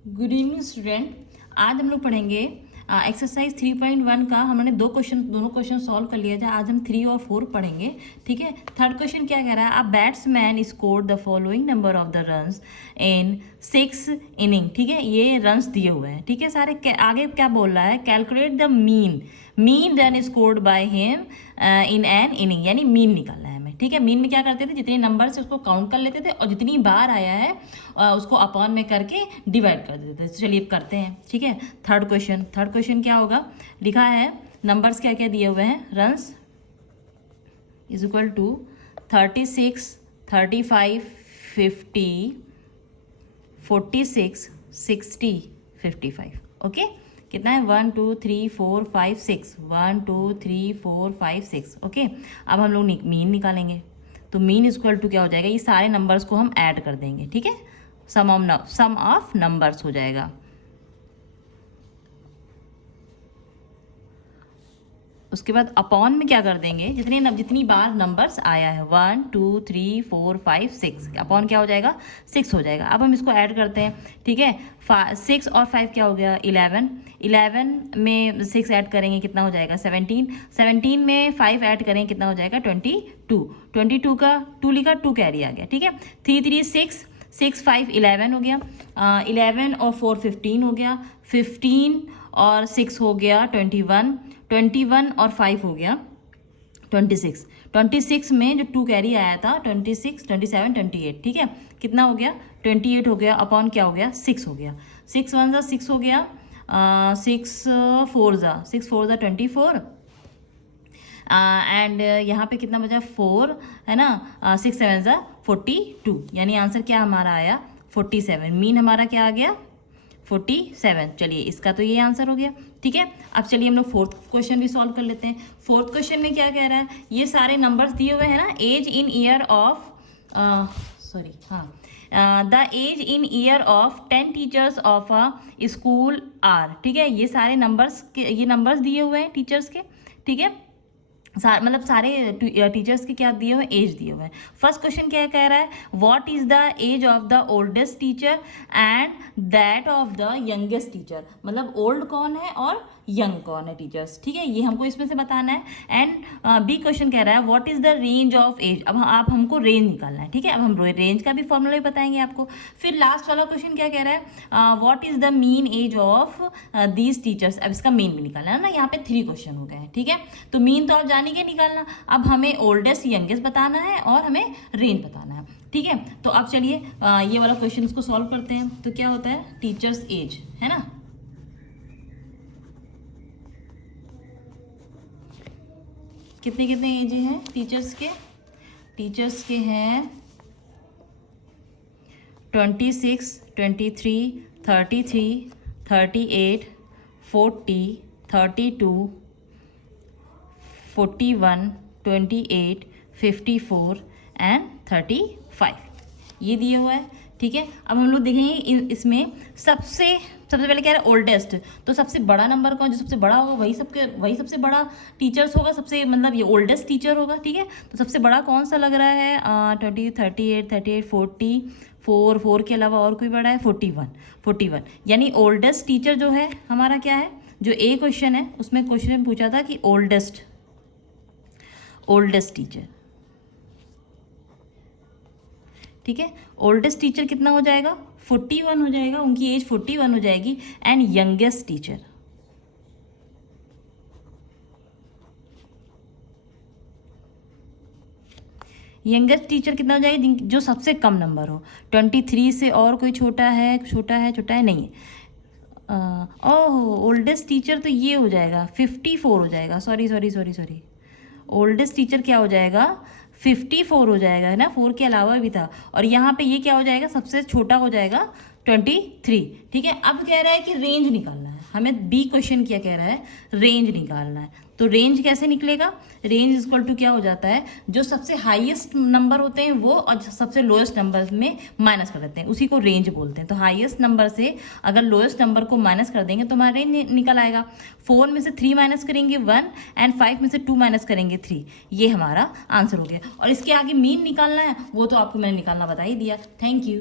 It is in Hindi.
Good evening student. आज हम लोग पढ़ेंगे एक्सरसाइज 3.1 का। हमने दोनों क्वेश्चन सॉल्व कर लिया था। आज हम 3 और 4 पढ़ेंगे। ठीक है। थर्ड क्वेश्चन क्या कह रहा है? A batsman scored the following number of the runs in 6 inning. ठीक है, ये रन्स दिए हुए हैं। ठीक है सारे। आगे क्या बोल रहा है? Calculate the mean run scored by him in an inning, यानी मीन निकालना है हमें। ठीक है, मीन में क्या करते थे? जितने नंबर से उसको काउंट कर लेते थे और जितनी बार आया है उसको अपॉन में करके डिवाइड कर देते थे। चलिए अब करते हैं। ठीक है, थर्ड क्वेश्चन क्या होगा? लिखा है नंबर्स क्या क्या दिए हुए हैं। Runs is equal to 36, 35, 50, 46, 60, 55। Okay, कितना है? 1 2 3 4 5 6, 1 2 3 4 5 6। ओके, अब हम लोग मीन निकालेंगे। तो मीन इक्वल टू क्या हो जाएगा? ये सारे नंबर्स को हम ऐड कर देंगे। ठीक है, सम ऑफ नंबर्स हो जाएगा। उसके बाद अपॉन में क्या कर देंगे? जितनी बार नंबर्स आया है, 1 2 3 4 5 6, अपॉन क्या हो जाएगा? 6 हो जाएगा। अब हम इसको ऐड करते हैं। ठीक है, 6 और 5 क्या हो गया? 11 में 6 ऐड करेंगे कितना हो जाएगा? 17 में 5 ऐड करेंगे कितना हो जाएगा? 22 का 2 लिखा, 2 कैरी आ गया। ठीक है, 3 3 6, 6 5 11 हो गया। 11 और 4 15 हो गया। 15 और 6 हो गया 21 और 5 हो गया 26 में जो 2 कैरी आया था 26 27 28। ठीक है, कितना हो गया? 28 हो गया। अपॉन क्या हो गया? 6 हो गया। 6 1 ज़ा 6 हो गया। 6 4 ज़ा 24 एंड यहाँ पे कितना बचा? 4 है ना। 6 7 ज़ा 42, यानी आंसर क्या हमारा आया? 47। मीन हमारा क्या आ गया? 47। चलिए, इसका तो ये आंसर हो गया। ठीक है, अब चलिए हम लोग फोर्थ क्वेश्चन भी सॉल्व कर लेते हैं। फोर्थ क्वेश्चन में क्या कह रहा है? ये सारे नंबर्स दिए हुए हैं ना। Age in year of the age in year of 10 teachers of a school are. ठीक है, ये सारे नंबर्स दिए हुए हैं टीचर्स के। ठीक है, मतलब सारे टीचर्स के क्या दिए हुए? एज दिए हुए हैं। फर्स्ट क्वेश्चन क्या कह रहा है? What is the age of the oldest teacher and that of the youngest teacher. मतलब ओल्ड कौन है और यंग कौन है टीचर्स। ठीक है, ये हमको इसमें से बताना है। एंड बी क्वेश्चन कह रहा है what is the range of age. अब आप हमको रेंज निकालना है। ठीक है, अब हम रेंज का भी फॉर्मूला भी बताएंगे आपको। फिर लास्ट वाला क्वेश्चन क्या कह रहा है? What is the mean age of these teachers. अब इसका मीन भी निकालना है ना। यहाँ पे 3 क्वेश्चन हो गए हैं। ठीक है, तो मीन तो आप जाने के निकालना। अब हमें ओल्डेस्ट यंगेस्ट बताना है और हमें रेंज बताना है। ठीक है, तो अब चलिए ये वाला क्वेश्चन को सॉल्व करते हैं। तो क्या होता है? टीचर्स एज है ना। कितने एज हैं टीचर्स के? टीचर्स के हैं 26, 23, 33, 38, 40, 32, 41, 28, 54 एंड 35, ये दिए हुआ है। ठीक है, अब हम लोग देखेंगे इसमें सबसे पहले क्या है? ओल्डेस्ट। तो सबसे बड़ा नंबर कौन? जो सबसे बड़ा होगा वही सबसे बड़ा टीचर्स होगा। सबसे मतलब ये ओल्डेस्ट टीचर होगा। ठीक है, तो सबसे बड़ा कौन सा लग रहा है? 20, 38, 44 के अलावा और कोई बड़ा है? 41, यानी ओल्डेस्ट टीचर जो है हमारा क्या है? जो ए क्वेश्चन है उसमें क्वेश्चन पूछा था कि ओल्डेस्ट टीचर। ठीक है, ओल्डेस्ट टीचर कितना हो जाएगा? 41 हो जाएगा। उनकी एज 41 हो जाएगी। एंड यंगेस्ट टीचर कितना हो जाएगी? जो सबसे कम नंबर हो। 23 से और कोई छोटा है नहीं है। ओह, ओल्डेस्ट टीचर तो ये हो जाएगा 54 हो जाएगा। सॉरी, ओल्डेस्ट टीचर क्या हो जाएगा? 54 हो जाएगा, है ना। 4 के अलावा भी था। और यहाँ पे ये क्या हो जाएगा? सबसे छोटा हो जाएगा 23। ठीक है, अब कह रहा है कि रेंज निकालना है हमें। बी क्वेश्चन क्या कह रहा है? रेंज निकालना है। तो रेंज कैसे निकलेगा? रेंज इक्वल टू क्या हो जाता है? जो सबसे हाईएस्ट नंबर होते हैं वो और सबसे लोएस्ट नंबर में माइनस कर देते हैं, उसी को रेंज बोलते हैं। तो हाईएस्ट नंबर से अगर लोएस्ट नंबर को माइनस कर देंगे तो हमारा रेंज निकल आएगा। 4 में से 3 माइनस करेंगे 1 एंड 5 में से 2 माइनस करेंगे 3। ये हमारा आंसर हो गया। और इसके आगे मीन निकालना है, वो तो आपको मैंने निकालना बता ही दिया। Thank you.